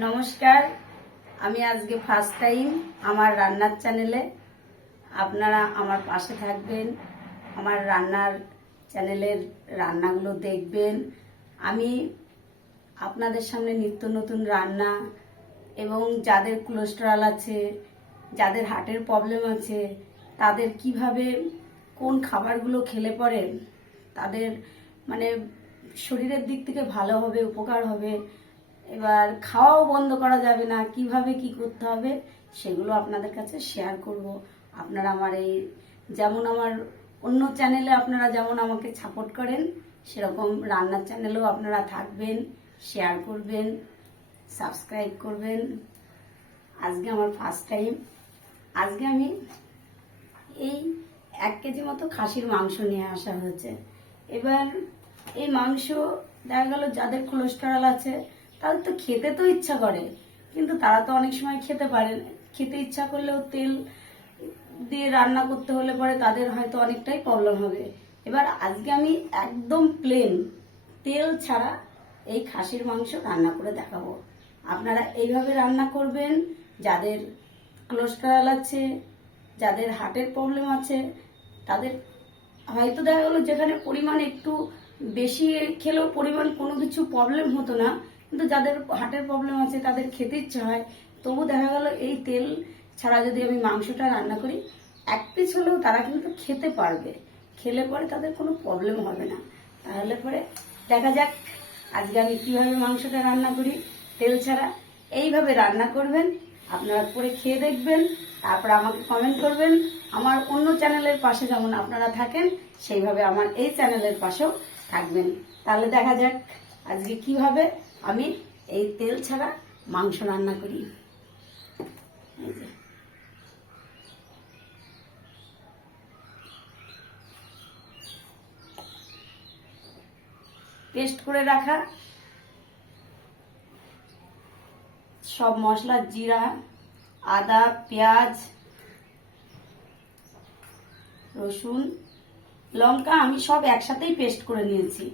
নমস্কার, আমি আজকে ফার্স্ট টাইম আমার রান্নার চ্যানেলে। আপনারা আমার পাশে থাকবেন, আমার রান্নার চ্যানেলের রান্নাগুলো দেখবেন। আমি আপনাদের সামনে নিত্য নতুন রান্না এবং যাদের কোলেস্টেরল আছে, যাদের হার্টের প্রবলেম আছে, তাদের কিভাবে কোন খাবারগুলো খেলে পরে তাদের মানে শরীরের দিক থেকে ভালো হবে, উপকার হবে, এবার খাওয়াও বন্ধ করা যাবে না, কিভাবে কি করতে হবে সেগুলো আপনাদের কাছে শেয়ার করব। আপনারা আমার এই যেমন আমার অন্য চ্যানেলে আপনারা যেমন আমাকে সাপোর্ট করেন, সেরকম রান্নার চ্যানেলেও আপনারা থাকবেন, শেয়ার করবেন, সাবস্ক্রাইব করবেন। আজকে আমার ফার্স্ট টাইম, আজকে আমি এই 1 কেজি মতো খাসির মাংস নিয়ে আসা হয়েছে। এবার এই মাংস দেখা গেল যাদের কোলেস্টেরল আছে তাদের তো খেতে তো ইচ্ছা করে, কিন্তু তারা তো অনেক সময় খেতে পারে না। খেতে ইচ্ছা করলেও তেল দিয়ে রান্না করতে হলে পরে তাদের হয়তো অনেকটাই প্রবলেম হবে। এবার আজকে আমি একদম প্লেন তেল ছাড়া এই খাসির মাংস রান্না করে দেখাবো। আপনারা এইভাবে রান্না করবেন। যাদের কোলেস্টেরল আছে, যাদের হার্টের প্রবলেম আছে, তাদের হয়তো দেখা গেলো যেখানে পরিমাণ একটু বেশি খেলেও পরিমাণ কোনো কিছু প্রবলেম হতো না, কিন্তু যাদের হার্টের প্রবলেম আছে তাদের খেতে ইচ্ছে হয়, তবু দেখা গেল এই তেল ছাড়া যদি আমি মাংসটা রান্না করি, 1 পিস হলেও তারা কিন্তু খেতে পারবে, খেলে পরে তাদের কোনো প্রবলেম হবে না। তাহলে পরে দেখা যাক আজকে আমি কিভাবে মাংসটা রান্না করি তেল ছাড়া। এইভাবে রান্না করবেন, আপনারা করে খেয়ে দেখবেন, তারপর আমাকে কমেন্ট করবেন। আমার অন্য চ্যানেলের পাশে যেমন আপনারা থাকেন, সেইভাবে আমার এই চ্যানেলের পাশেও থাকবেন। তাহলে দেখা যাক আজকে কিভাবে আমি এই তেল ছাড়া মাংস রান্না করি। পেস্ট করে রাখা সব মশলা, জিরা, আদা, পেঁয়াজ, রসুন, লঙ্কা আমি সব একসাথেই পেস্ট করে নিয়েছি।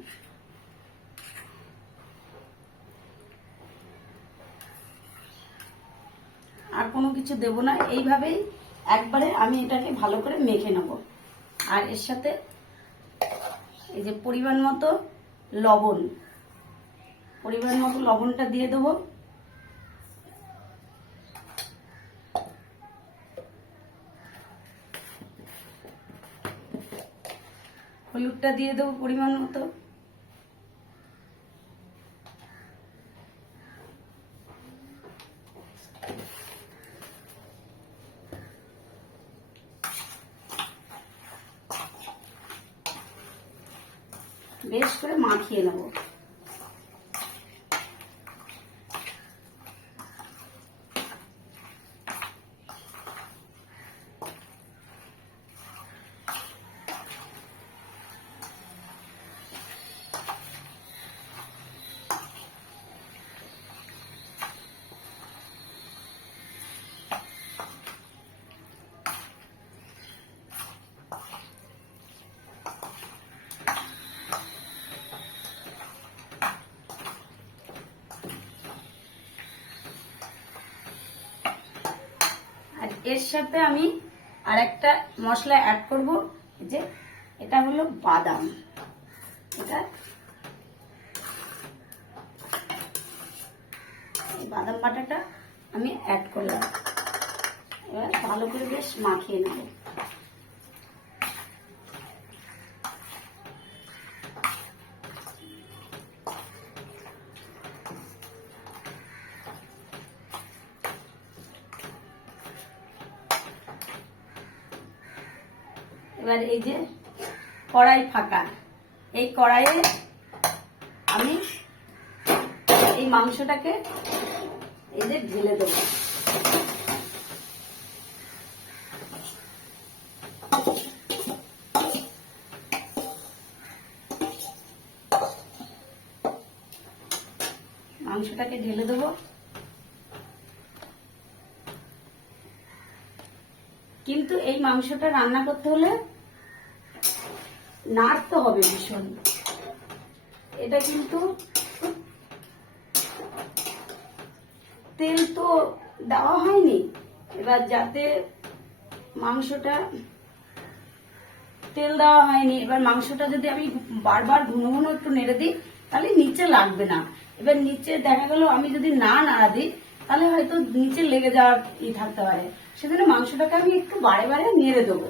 আর কোনো কিছু দেব না, এইভাবেই একবারে আমি এটাকে ভালো করে মেখে নেব। আর এর সাথে এই যে পরিমাণ মতো লবণটা দিয়ে দেবো। হলুদটা দিয়ে দেবো পরিমাণ মতো। বেশ করে মাখিয়ে নেব। এর সাথে আমি আরেকটা মশলা অ্যাড করব, যে এটা হলো বাদাম। এটা এই বাদাম বাটাটা আমি অ্যাড করলাম। এবার ভালো করে বেশ মাখিয়ে নেব। এবার এই যে কড়াই ফাঁকা, এই কড়াইয়ে আমি এই মাংসটাকে এই যে ঢেলে দেব। মাংসটাকে ঢেলে দেব। কিন্তু এই মাংসটা রান্না করতে হলে নাড়তে হবে ভীষণ। এটা কিন্তু তেল তো দেওয়া হয়নি, এবার যাতে মাংসটা, তেল দেওয়া হয়নি, এবার মাংসটা যদি আমি বারবার ঘন ঘন একটু নেড়ে দিই তাহলে নিচে লাগবে না। এবার নিচে দেখা গেল আমি যদি না নাড়া দিই তাহলে হয়তো নিচে লেগে যাওয়ার থাকতে পারে, সেজন্য মাংসটাকে আমি একটু বারে বারে নেড়ে দেবো।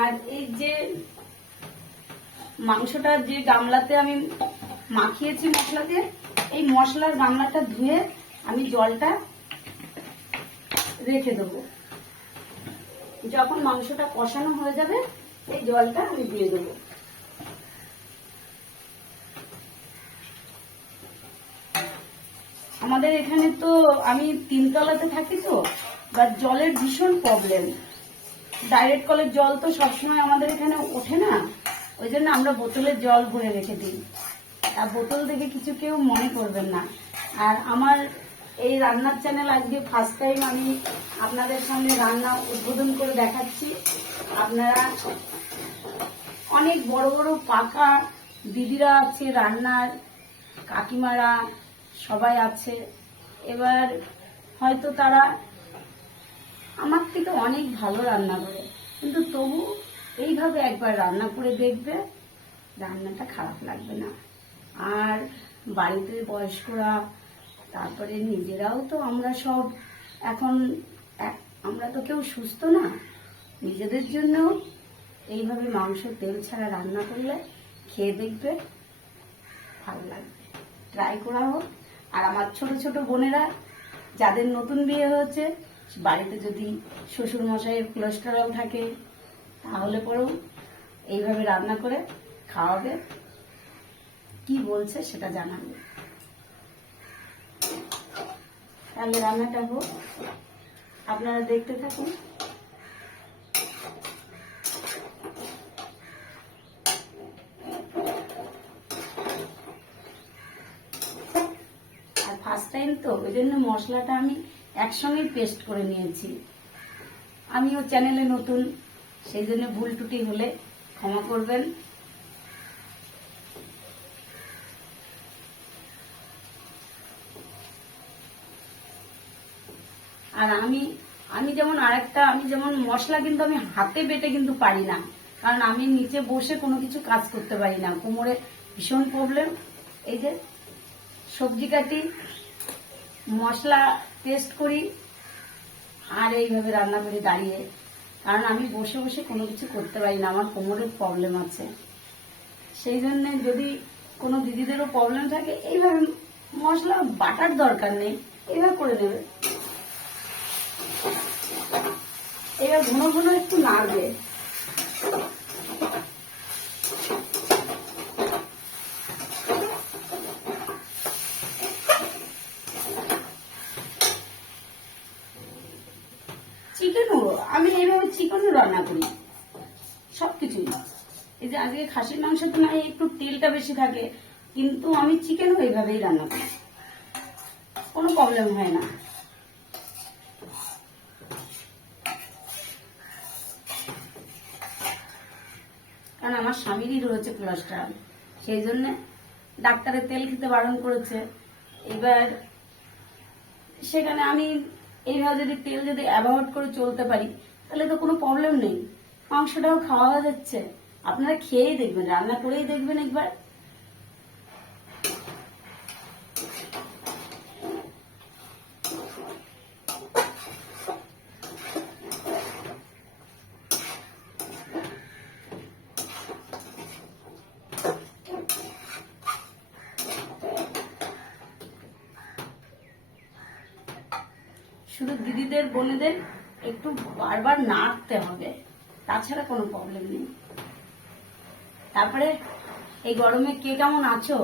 আর এই যে মাংসটা যে গামলাতে আমি মাখিয়েছি মশলা দিয়ে, এই মশলার গামলাটা ধুয়ে আমি জলটা রেখে দেবো। যখন মাংসটা কষানো হয়ে যাবে এই জলটা আমি দিয়ে দেবো। আমাদের এখানে তো আমি 3 তলাতে থাকি, তো বা জলের ভীষণ প্রবলেম। ডাইরেক্ট কলের জল তো সবসময় আমাদের এখানে ওঠে না, ওই জন্য আমরা বোতলের জল ভরে রেখে দিই। আর বোতল দেখে কিছু কেউ মনে করবেন না। আর আমার এই রান্নার চ্যানেল আজকে ফার্স্ট টাইম আমি আপনাদের সামনে রান্না উদ্বোধন করে দেখাচ্ছি। আপনারা অনেক বড় বড় পাকা দিদিরা আছে, রান্নার কাকিমারা সবাই আছে। এবার হয়তো তারা আমার থেকে অনেক ভালো রান্না করে, কিন্তু তবু এইভাবে একবার রান্না করে দেখবে, রান্নাটা খারাপ লাগবে না। আর বাড়িতে বয়স্করা, তারপরে নিজেরাও তো আমরা সব এখন আমরা তো কেউ সুস্থ না, নিজেদের জন্য এইভাবে মাংস তেল ছাড়া রান্না করলে খেয়ে দেখবে ভালো লাগবে। ট্রাই করা হোক। আর আমার ছোট ছোট বোনেরা যাদের নতুন বিয়ে হয়েছে, বাড়িতে যদি শ্বশুর মশাইয়ের কোলেস্টেরল থাকে তাহলে পরেও এইভাবে রান্না করে খাওয়াবে, কি বলছে সেটা জানাবে। তাহলে রান্নাটা হোক, আপনারা দেখতে থাকুন। আর ফার্স্ট টাইম তো ওই জন্য মশলাটা আমি একসঙ্গেই পেস্ট করে নিয়েছি। আমিও চ্যানেলে নতুন, সেই জন্য ভুল ত্রুটি হলে ক্ষমা করবেন। আর আমি যেমন আমি যেমন মশলা কিন্তু আমি হাতে বেটে কিন্তু পারি না, কারণ আমি নিচে বসে কোনো কিছু কাজ করতে পারি না, কোমরে ভীষণ প্রবলেম। এই যে সবজি কাটি, মশলা পেস্ট করি, আর এইভাবে রান্না করি দাঁড়িয়ে, কারণ আমি বসে বসে কোনো কিছু করতে পারি না, আমার কোমরের প্রবলেম আছে। সেই জন্য যদি কোনো দিদিদেরও প্রবলেম থাকে, এইভাবে মশলা বাটার দরকার নেই, এইভাবে করে দেবে। এবার ঘন ঘন একটু নাড়বে। চিকেনও আমি এইভাবে চিকেনও রান্না করি, সবকিছুই। এই যে আজকে খাসির মাংসতে না একটু তেলটা বেশি থাকে, কিন্তু আমি চিকেনও এইভাবেই রান্না করি, কোনো প্রবলেম হয় না। কারণ আমার স্বামীরই রয়েছে কোলেস্টেরল, সেই জন্য ডাক্তারের তেল খেতে বারণ করেছে। এবার সেখানে আমি এইভাবে যদি তেল যদি অ্যাভয়েড করে চলতে পারি তাহলে তো কোনো প্রবলেম নেই, মাংসটাও খাওয়া যাচ্ছে। আপনারা খেয়েই দেখবেন, রান্না করেই দেখবেন একবার। শুধু দিদিদের বোনেদের একটু বারবার নাড়তে হবে, তাছাড়া কোনো প্রবলেম নেই। তারপরে এই গরমে কে কেমন আছো?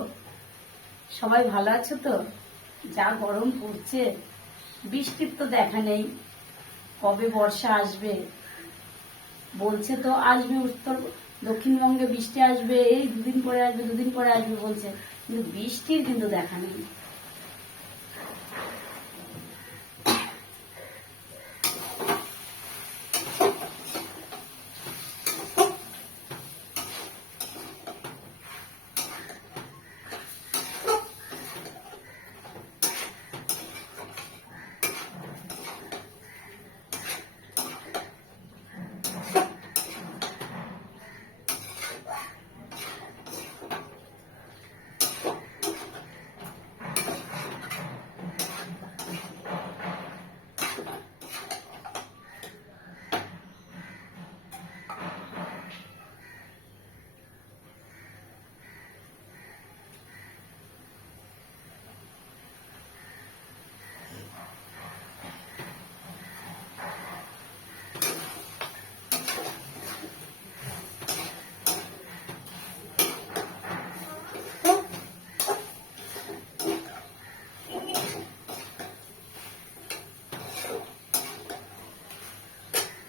সবাই ভালো আছো তো? যা গরম পড়ছে, বৃষ্টির তো দেখা নেই, কবে বর্ষা আসবে বলছে, তো আসবে উত্তর দক্ষিণবঙ্গে বৃষ্টি আসবে, এই দুদিন পরে আসবে, দুদিন পরে আসবে বলছে, কিন্তু বৃষ্টির কিন্তু দেখা নেই।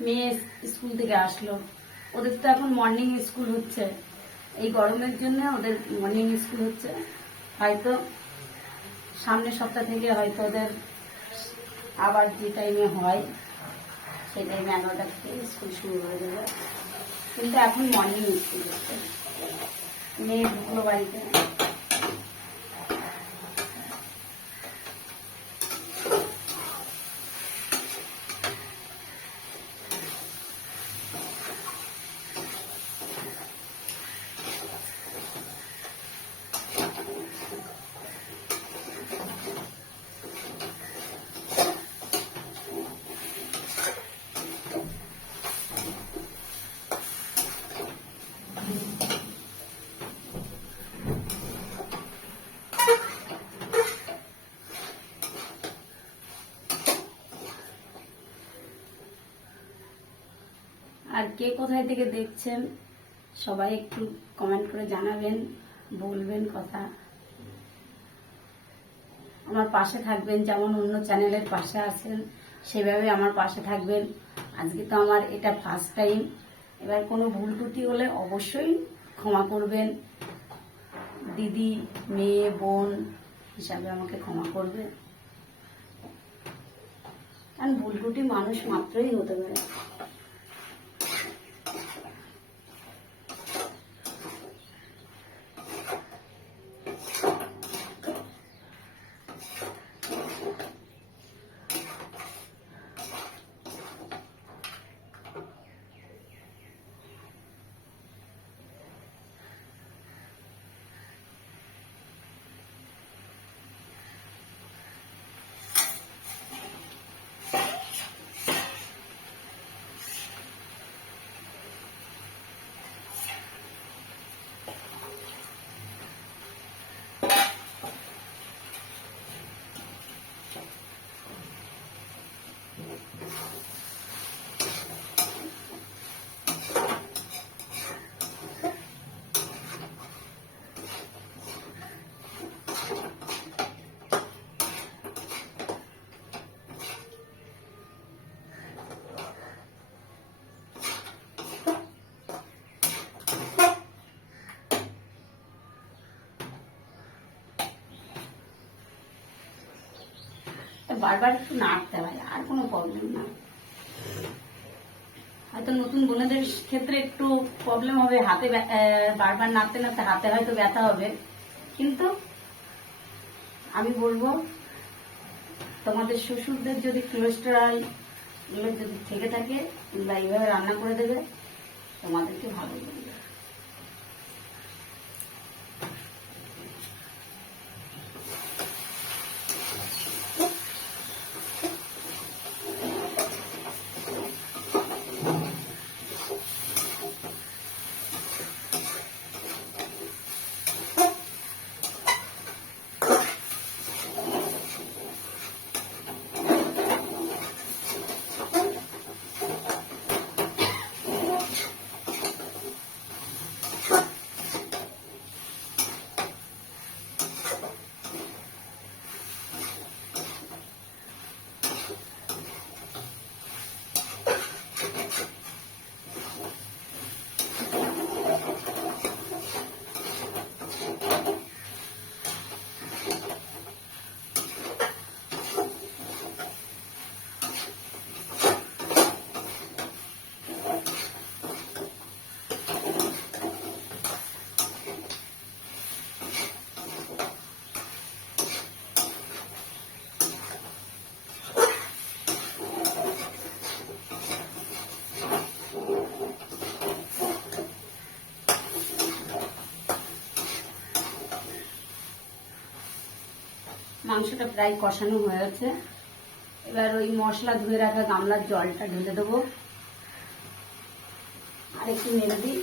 মেয়ে স্কুল থেকে আসলো, ওদের তো এখন মর্নিং স্কুল হচ্ছে, এই গরমের জন্য ওদের মর্নিং স্কুল হচ্ছে। হয়তো সামনের সপ্তাহ থেকে হয়তো ওদের আবার যে টাইমে হয় সেই টাইমে 11টা থেকে স্কুল শুরু হয়ে যাবে, কিন্তু এখন মর্নিং স্কুল হচ্ছে। মেয়ে ঢুকলো বাড়িতে। আর কে কোথায় থেকে দেখছেন সবাই একটু কমেন্ট করে জানাবেন, বলবেন কথা। আমার পাশে থাকবেন, যেমন অন্য চ্যানেলের পাশে আছেন সেভাবে আমার পাশে থাকবেন। আজকে তো আমার এটা ফার্স্ট টাইম, এবার কোনো ভুল ত্রুটি হলে অবশ্যই ক্ষমা করবেন। দিদি, মেয়ে, বোন হিসাবে আমাকে ক্ষমা করবে, কারণ ভুল ত্রুটি মানুষ মাত্রই হতে পারে। বারবার একটু নাড়তে হয়, আর কোনো প্রবলেম না। হয়তো নতুন বোনেদের ক্ষেত্রে একটু প্রবলেম হবে, হাতে বারবার নাড়তে নাড়তে হাতে হয়তো ব্যথা হবে, কিন্তু আমি বলবো তোমাদের শ্বশুরদের যদি কোলেস্টেরল গুলো যদি থেকে থাকে কিংবা এইভাবে রান্না করে দেবে, তোমাদেরকে ভালো লাগবে। মাংসটা প্রায় কষানো হয়েছে, এবার ওই মশলা ধুয়ে রাখা গামলার জলটা ঢেলে দেবো, আর একটু নেড়ে দিই।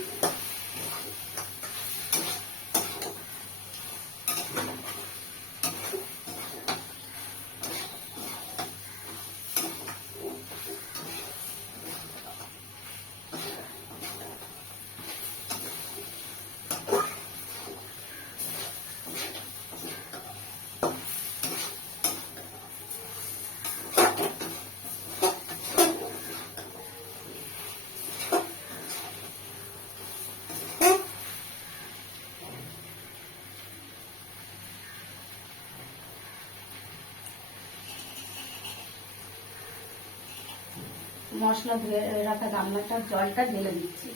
মশলা ধুয়ে রাখা গামলাটার জলটা ঢেলে দিচ্ছি।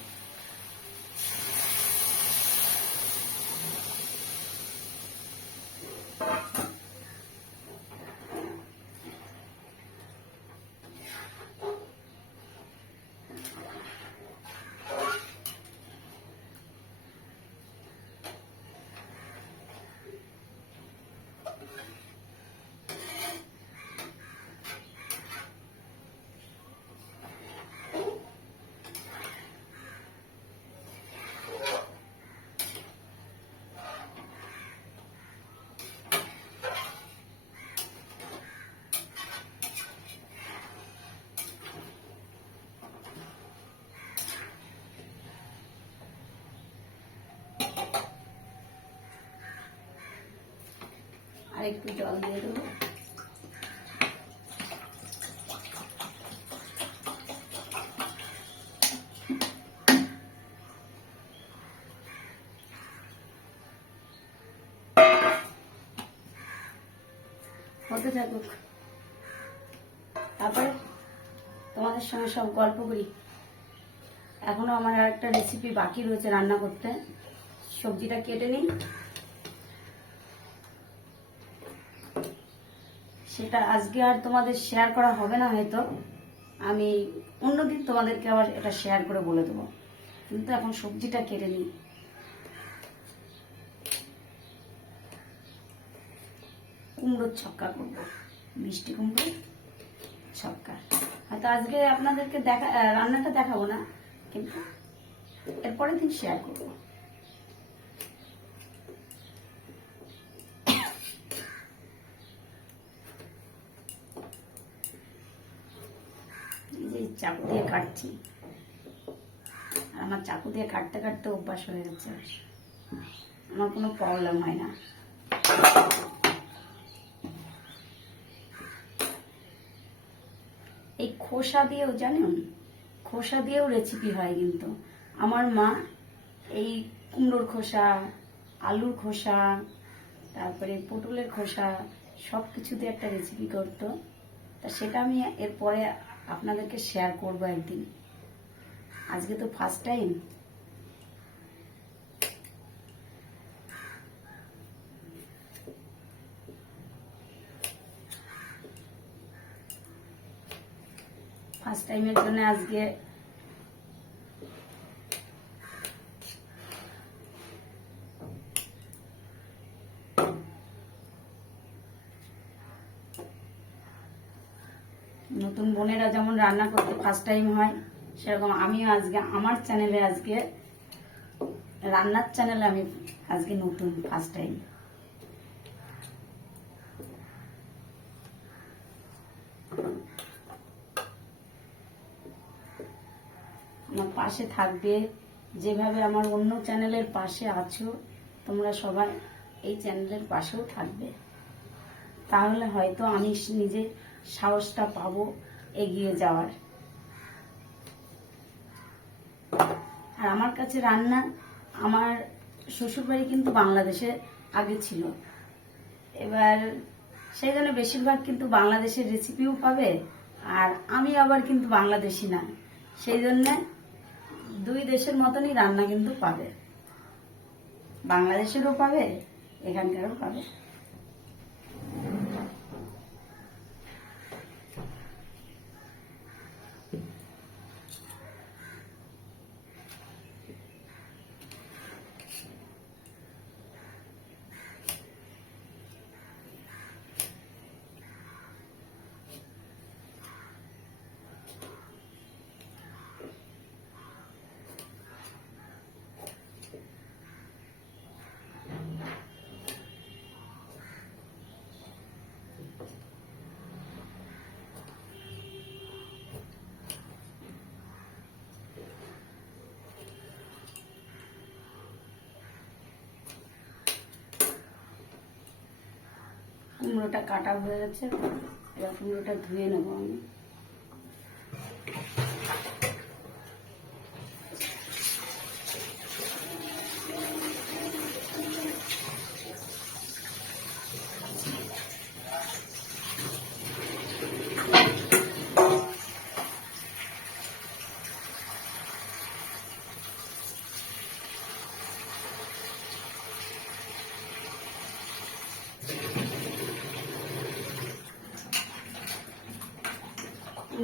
আর একটু জল দিয়ে দেবো। হতে থাকুক, তারপরে তোমাদের সঙ্গে সব গল্প করি। এখনো আমার আর একটা রেসিপি বাকি রয়েছে রান্না করতে। সবজিটা কেটে নিই, সেটা আজকে আর তোমাদের শেয়ার করা হবে না, হয়তো আমি অন্যদিন তোমাদেরকে আবার এটা শেয়ার করে বলে দেবো। কিন্তু এখন সবজিটা কেটে নিই। কুমড়োর ছক্কা করবো, মিষ্টি কুমড়োর ছক্কা। হয়তো আজকে আপনাদেরকে রান্নাটা দেখাবো না, কিন্তু এরপরের দিন শেয়ার করবো। চাকু দিয়ে কাটছি, আর আমার চাকু দিয়ে কাটতে কাটতে অভ্যাস হয়ে গেছে, আমার কোনো প্রবলেম হয় না। এই খোসা দিয়েও জানেন, খোসা দিয়েও রেসিপি হয়। কিন্তু আমার মা এই কুমড়োর খোসা, আলুর খোসা, তারপরে পটলের খোসা সব কিছু দিয়ে একটা রেসিপি করতো। তা সেটা আমি এরপরে আপনাদেরকে শেয়ার করবো একদিন। আজকে তো ফার্স্ট টাইম। ফার্স্ট টাইমের জন্য আজকে নতুন বোনেরা যেমন রান্না করতে ফার্স্ট টাইম হয়, সেরকম আমিও আজকে আমার চ্যানেলে, আজকে রান্নার চ্যানেলে আমি আজকে নতুন ফার্স্ট টাইম। আমার পাশে থাকবে, যেভাবে আমার অন্য চ্যানেলের পাশে আছো তোমরা সবাই এই চ্যানেলের পাশেও থাকবে। তাহলে হয়তো আমি নিজে সাহসটা পাবো এগিয়ে যাওয়ার। আর আমার কাছে রান্না, আমার শ্বশুরবাড়ি কিন্তু বাংলাদেশে আগে ছিল, এবার সেই জন্য বেশিরভাগ কিন্তু বাংলাদেশের রেসিপিও পাবে। আর আমি আবার কিন্তু বাংলাদেশি না, সেই জন্য দুই দেশের মতনই রান্না কিন্তু পাবে, বাংলাদেশেরও পাবে, এখানকারও পাবে। কুমড়োটা কাটা হয়ে গেছে, এবার কুমড়োটা ধুয়ে নেব আমি।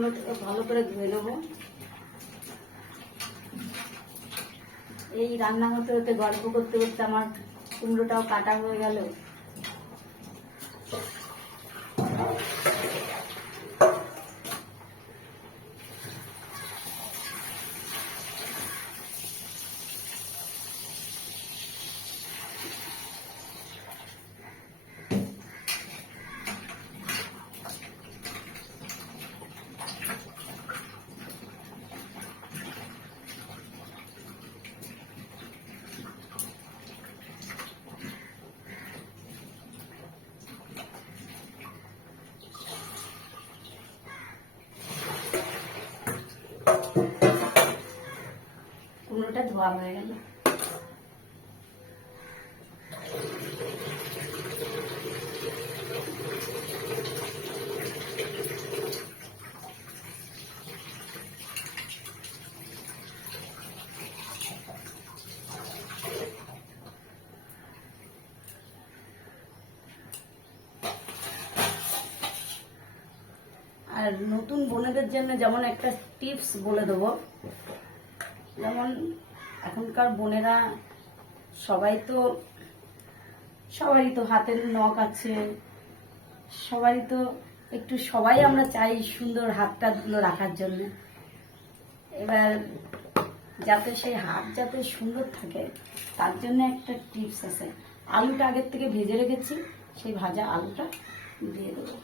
কুমড়োটাকে ভালো করে ধুয়ে নেবো। এই রান্না হতে হতে গল্প করতে করতে আমার কুমড়োটাও কাটা হয়ে গেল। কুমড়োটা ধোয়া হয়ে গেল। আর নতুন বোনেদের জন্য যেমন একটা টিপস বলে দেবো, যেমন এখনকার বোনেরা সবারই তো হাতের নখ আছে, সবাই আমরা চাই সুন্দর হাতটা ধুলো রাখার জন্য। এবার যাতে সেই হাত যাতে সুন্দর থাকে তার জন্য একটা টিপস আছে। আলুটা আগের থেকে ভেজে রেখেছি, সেই ভাজা আলুটা দিয়ে দেবো।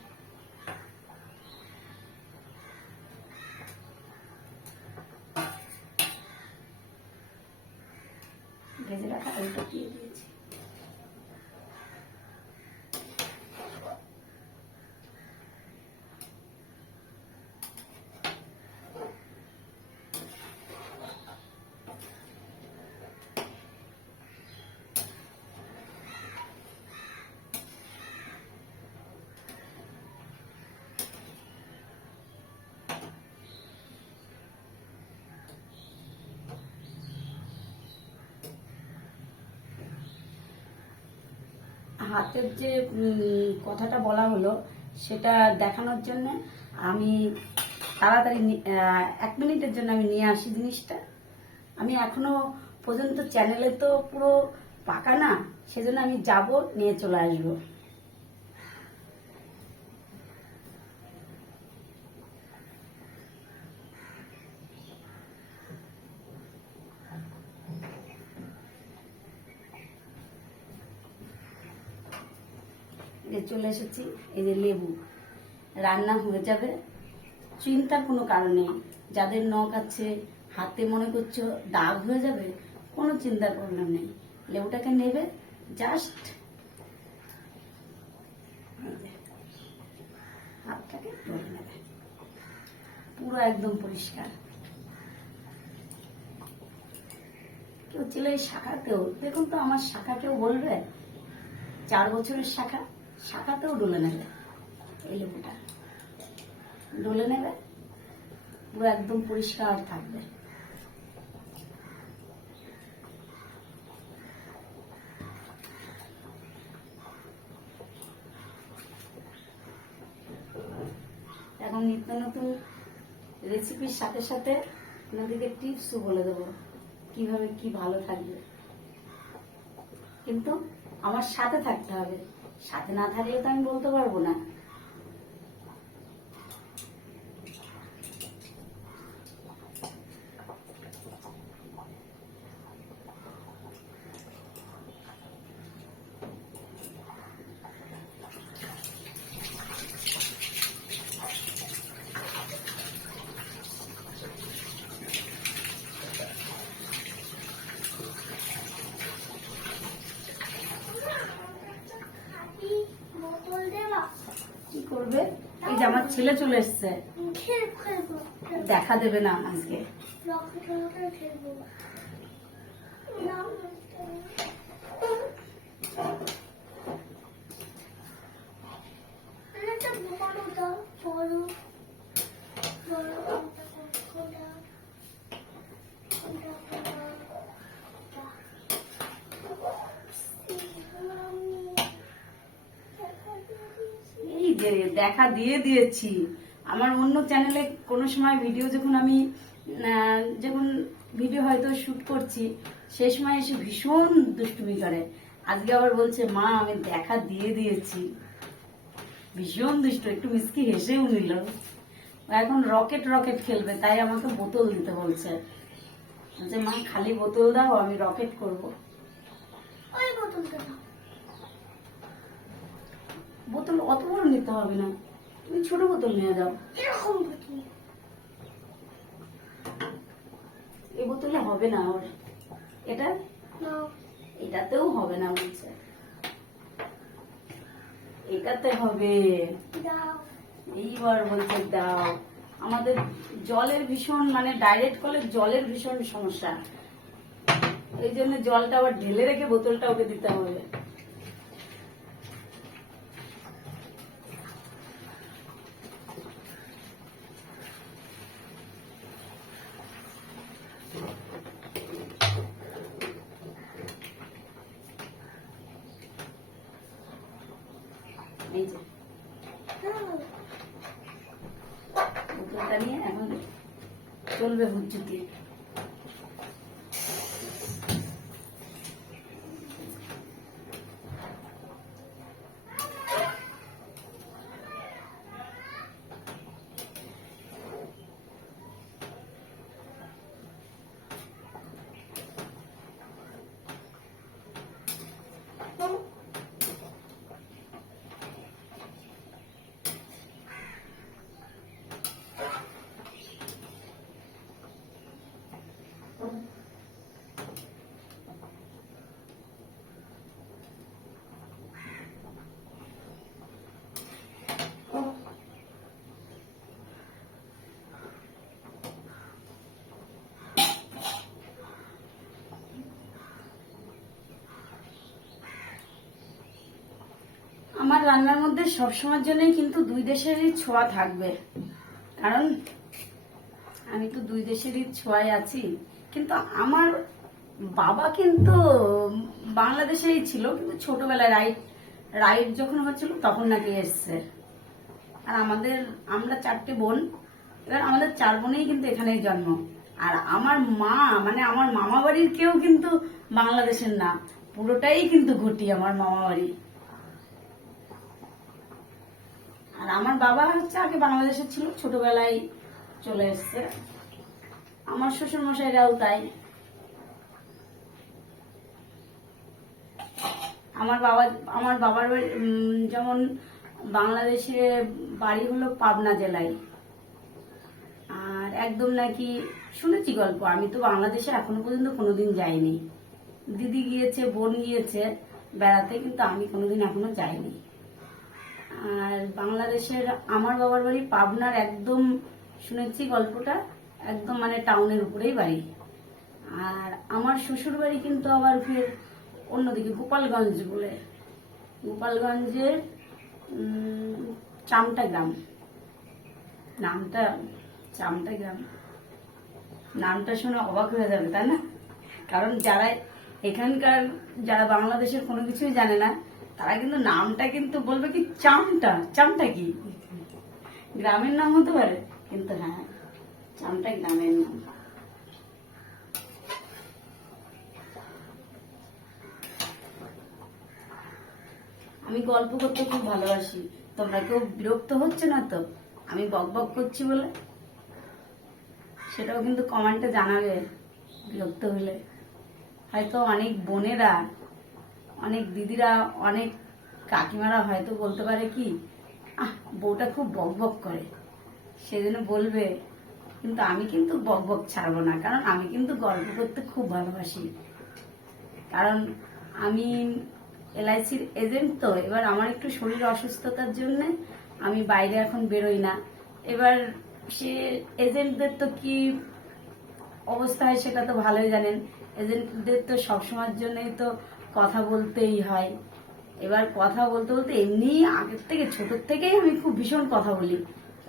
ভেজে রাখা আলুটা দিয়ে দিয়েছি। হাতের যে কথাটা বলা হলো সেটা দেখানোর জন্য আমি তাড়াতাড়ি 1 মিনিটের জন্য আমি নিয়ে আসি জিনিসটা। আমি এখনো পর্যন্ত চ্যানেলে তো পুরো পাকা না, সেজন্য আমি যাব, নিয়ে চলে আসবো। চলে এসেছি, এই যে লেবু, রান্না হয়ে যাবে, চিন্তার কোনো কারণ নেই। যাদের নখ আছে, হাতে মনে করছো দাগ হয়ে যাবে, কোনো চিন্তার প্রবলেম নেই। লেবুটাকে নেবে, জাস্ট হাতটাকে ধরে নেবে, পুরো একদম পরিষ্কার। কেউ ছিল এই শাখাতেও, দেখুন তো আমার শাখা কেউ বলবে, 4 বছরের শাখাতেও ডলে নেবে। এই লেবুটা ডলে নেবে, পুরো একদম পরিষ্কার থাকবে। এখন নিত্য নতুন রেসিপির সাথে সাথে আপনাদেরকে টিপসও বলে দেবো কিভাবে কি ভালো থাকবে। কিন্তু আমার সাথে থাকতে হবে, সাথে না থাকলে তো আমি বলতে পারবো না। কি করবে? এই যে আমার ছেলে চলে এসছে, দেখা দেবে না আজকে। এই যে দেখা দিয়ে দিয়েছি, আমার অন্য চ্যানেলে কোনো সময় ভিডিও যখন আমি যখন ভিডিও হয়তো শুট করছি সেই সময় এসে ভীষণ দুষ্টুমি করে। আজকে আবার বলছে মা আমি দেখা দিয়ে দিয়েছি, ভীষণ দুষ্ট, একটু মিষ্টি হেসেও নিল। এখন রকেট রকেট খেলবে, তাই আমাকে বোতল দিতে বলছে যে মা খালি বোতল দাও, আমি রকেট করবো। বোতল অত বড় নিতে হবে না, তুমি ছোট বোতল নিয়ে যাও। এই বোতলে হবে না ওর, এটা এটাতেও হবে না বলছে, এটাতে হবে। এইবার বলছে দাও। আমাদের জলের ভীষণ মানে ডাইরেক্ট কলের জলের ভীষণ সমস্যা, এই জন্য জলটা আবার ঢেলে রেখে বোতলটা ওকে দিতে হবে। এই যে বোতলটা নিয়ে এখন চলবে হুজ্জুতি। আমার রান্নার মধ্যে সবসময়ের জন্যই কিন্তু দুই দেশেরই ছোঁয়া থাকবে, কারণ আমি তো দুই দেশেরই ছোঁয়ায় আছি। কিন্তু আমার বাবা কিন্তু বাংলাদেশেই ছিল, কিন্তু ছোটবেলায় রাইট যখন হচ্ছিল তখন নাকি এসছে। আর আমরা 4টে বোন, এবার আমাদের 4 বোনেই কিন্তু এখানেই জন্ম। আর আমার মা মানে আমার মামা বাড়ির কেউ কিন্তু বাংলাদেশের না, পুরোটাই কিন্তু ঘটি আমার মামা বাড়ি। আর আমার বাবা হচ্ছে আগে বাংলাদেশে ছিল, ছোটবেলায় চলে এসছে। আমার শ্বশুর মশাইরাও তাই। আমার বাবার যেমন বাংলাদেশে বাড়ি হলো পাবনা জেলায়, আর একদম নাকি শুনেছি গল্প, আমি তো বাংলাদেশে এখনো পর্যন্ত কোনোদিন যাইনি। দিদি গিয়েছে, বোন গিয়েছে বেড়াতে, কিন্তু আমি কোনোদিন এখনো যাইনি। আর বাংলাদেশের আমার বাবার বাড়ি পাবনার একদম শুনেছি গল্পটা, একদম মানে টাউনের উপরেই বাড়ি। আর আমার শ্বশুর বাড়ি কিন্তু আবার ফের অন্যদিকে গোপালগঞ্জ বলে, গোপালগঞ্জের চামটা গ্রাম, চামটা গ্রাম নামটা শুনে অবাক হয়ে যাবে তাই না? কারণ যারা এখানকার যারা বাংলাদেশের কোনো কিছুই জানে না, তারা কিন্তু নামটা কিন্তু বলবে কি চামটা কি গ্রামের নাম হতে পারে, কিন্তু হ্যাঁ চামটা গ্রামের নাম। আমি গল্প করতে খুব ভালোবাসি, তোমরা কেউ বিরক্ত হচ্ছে না তো আমি বক বক করছি বলে? সেটাও কিন্তু কমেন্টে জানাবে বিরক্ত হলে। হয়তো অনেক বোনেরা, অনেক দিদিরা, অনেক কাকিমারা হয়তো বলতে পারে কি বউটা খুব বক বক করে, সেজন্য বলবে। কিন্তু আমি কিন্তু বক বক ছাড়বো না, কারণ আমি কিন্তু গল্প করতে খুব ভালোবাসি। কারণ আমি LICর এজেন্ট, তো এবার আমার একটু শরীর অসুস্থতার জন্য আমি বাইরে এখন বেরোই না। এবার সে এজেন্টদের তো কি অবস্থা হয় সেটা তো ভালোই জানেন। এজেন্টদের তো সবসময়ের জন্যই তো কথা বলতেই হয়। এবার কথা বলতে বলতে এমনি আগের থেকে ছোটোর থেকেই আমি খুব ভীষণ কথা বলি,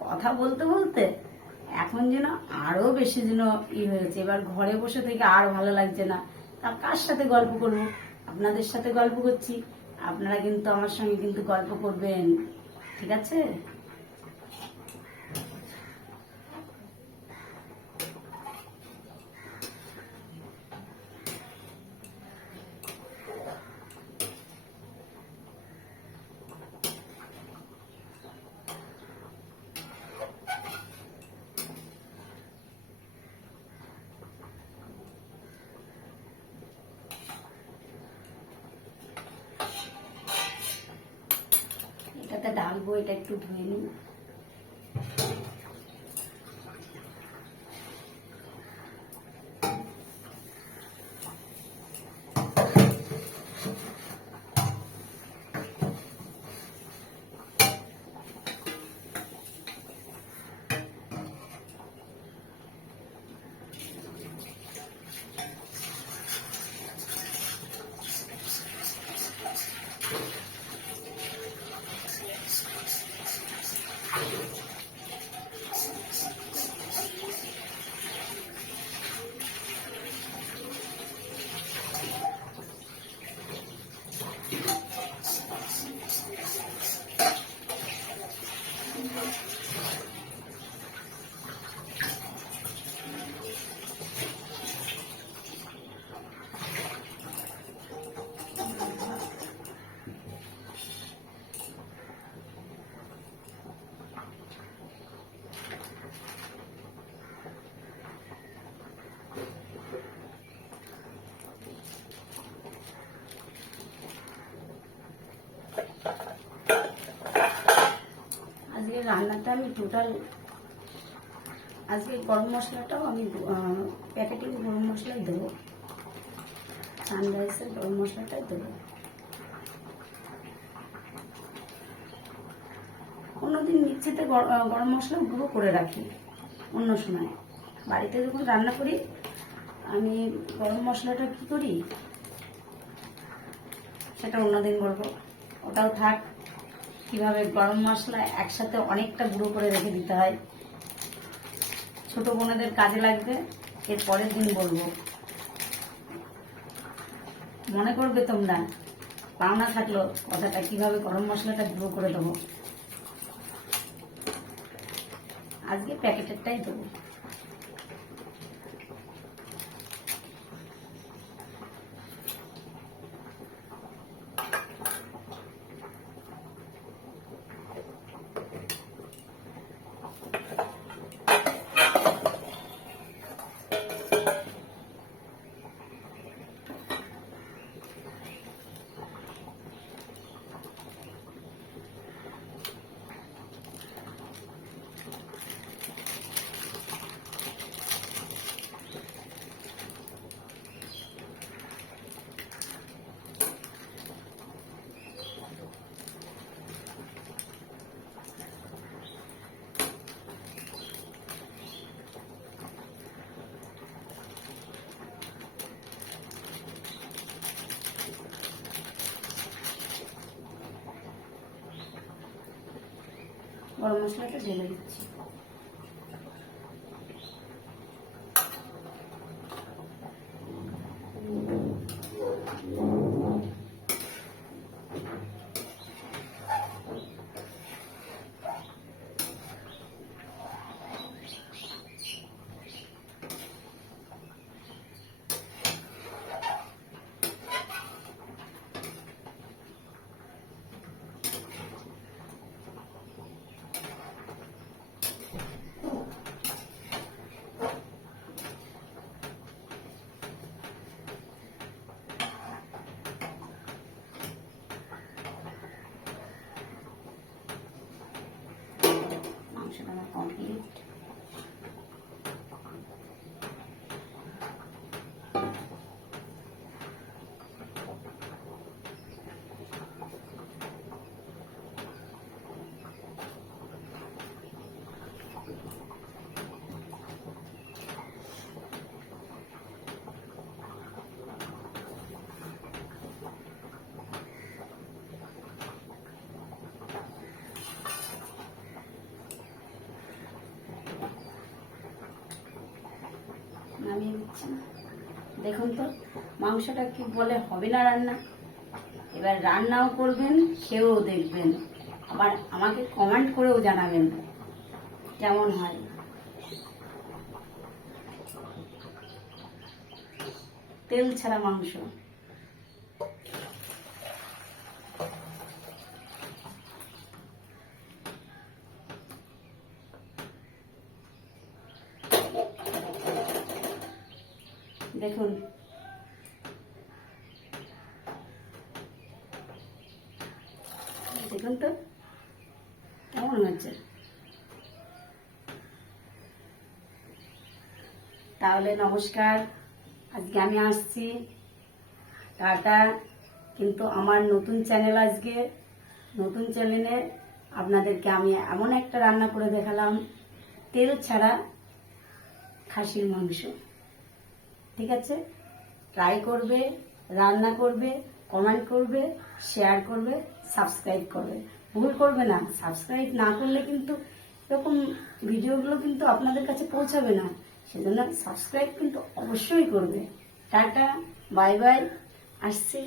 কথা বলতে বলতে এখন যেন আরো বেশি যেন হয়েছে। এবার ঘরে বসে থেকে আর ভালো লাগছে না, আর কার সাথে গল্প করবো? আপনাদের সাথে গল্প করছি, আপনারা কিন্তু আমার সঙ্গে কিন্তু গল্প করবেন, ঠিক আছে? মশলাতে ঢালবো এটা একটু ধুয়ে নিই। আজকে রান্নাটা আমি টোটাল আজকে গরম মশলাটাও আমি প্যাকেটিং গরম মশলাই দেবো, সানরাইসের গরম মশলাটাই দেবো। অন্যদিন মিক্সিতে গরম মশলা গুঁড়ো করে রাখি, অন্য সময় বাড়িতে যখন রান্না করি আমি গরম মশলাটা কী করি সেটা অন্যদিন বলবো, ওটাও থাক। কিভাবে গরম মশলা একসাথে অনেকটা গুঁড়ো করে রেখে দিতে হয়, ছোট বোনেদের কাজে লাগবে, এর পরের দিন বলবো। মনে করবে তোমরা, পাওনা থাকলো কথাটা, কিভাবে গরম মশলাটা গুঁড়ো করে দেবো। আজকে প্যাকেটেরটাই দেবো। গরম মশলাটা ঢেলে দিচ্ছি। মাংসটা আমার কমপ্লিট। নামিয়ে দিচ্ছি। দেখুন তো মাংসটা কি বলে হবে না রান্না। এবার রান্নাও করবেন, খেয়েও দেখবেন, আবার আমাকে কমেন্ট করেও জানাবেন কেমন হয়। তেল ছাড়া মাংস। দেখুন দেখুন তো কেমন হচ্ছে? তাহলে নমস্কার, আজকে আমি আসছি, টাটা। কিন্তু আমার নতুন চ্যানেল, আজকে নতুন চ্যানেলে আপনাদেরকে আমি এমন একটা রান্না করে দেখালাম, তেল ছাড়া খাসির মাংস। ঠিক আছে, ট্রাই করবে, রান্না করবে, কমেন্ট করবে, শেয়ার করবে, সাবস্ক্রাইব করবে। ভুল করবে না, সাবস্ক্রাইব না করলে কিন্তু এরকম ভিডিওগুলো কিন্তু আপনাদের কাছে পৌঁছাবে না। সেজন্য সাবস্ক্রাইব কিন্তু অবশ্যই করবে। টাটা, বাই বাই, আসছি।